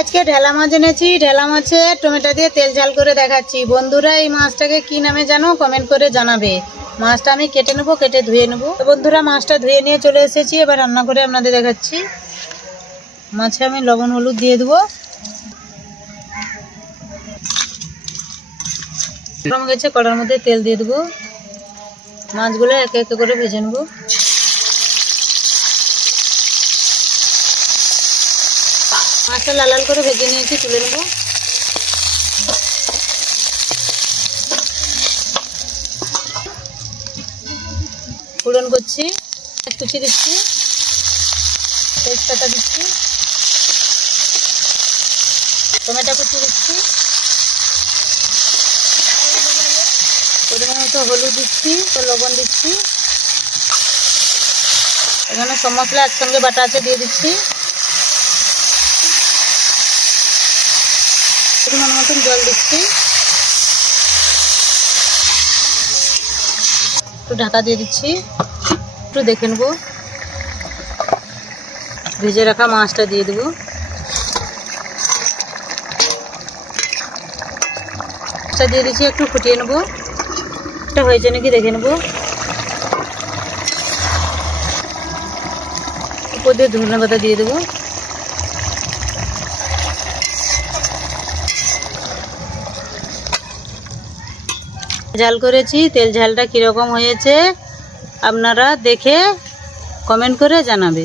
আজকে ঢেলা মাছ এনেছি। ঢেলা মাছে টমেটো দিয়ে তেল ঝাল করে দেখাচ্ছি। বন্ধুরা এই মাছটাকে কি নামে জানো কমেন্ট করে জানাবে। মাছটা আমি কেটে নেবো, কেটে ধুয়ে নেবো। বন্ধুরা মাছটা ধুয়ে নিয়ে চলে এসেছি, এবার রান্না করে আপনাদের দেখাচ্ছি। মাছে আমি লবণ হলুদ দিয়ে দেবো। গরম গেছে, কড়ার মধ্যে তেল দিয়ে দেবো। মাছগুলো একে একে করে ভেজে নেবো। মাছটা লাল লাল করে ভেজে নিয়েছি, তুলে নেবো। ফোড়ন করছি, কুচি দিচ্ছি, তেজপাতা দিচ্ছি, টমেটো কুচি দিচ্ছি, পরিমাণ মতো হলুদ দিচ্ছি, লবণ দিচ্ছি। এখানে সব মশলা একসঙ্গে বাটা আছে, দিয়ে দিচ্ছি। পরিমাণ মতন জল দিচ্ছি, একটু ঢাকা দিয়ে দিচ্ছি, একটু দেখে নেবো। ভেজে রাখা মাছটা দিয়ে দেবো। মাছটা দিয়ে দিচ্ছি, একটু ফুটিয়ে নেবো। এটা হয়েছে নাকি দেখে নেবো। উপর দিয়ে ধনে পাতা দিয়ে দেবো। ঝাল করেছি, তেল ঝালটা কীরকম হয়েছে আপনারা দেখে কমেন্ট করে জানাবে।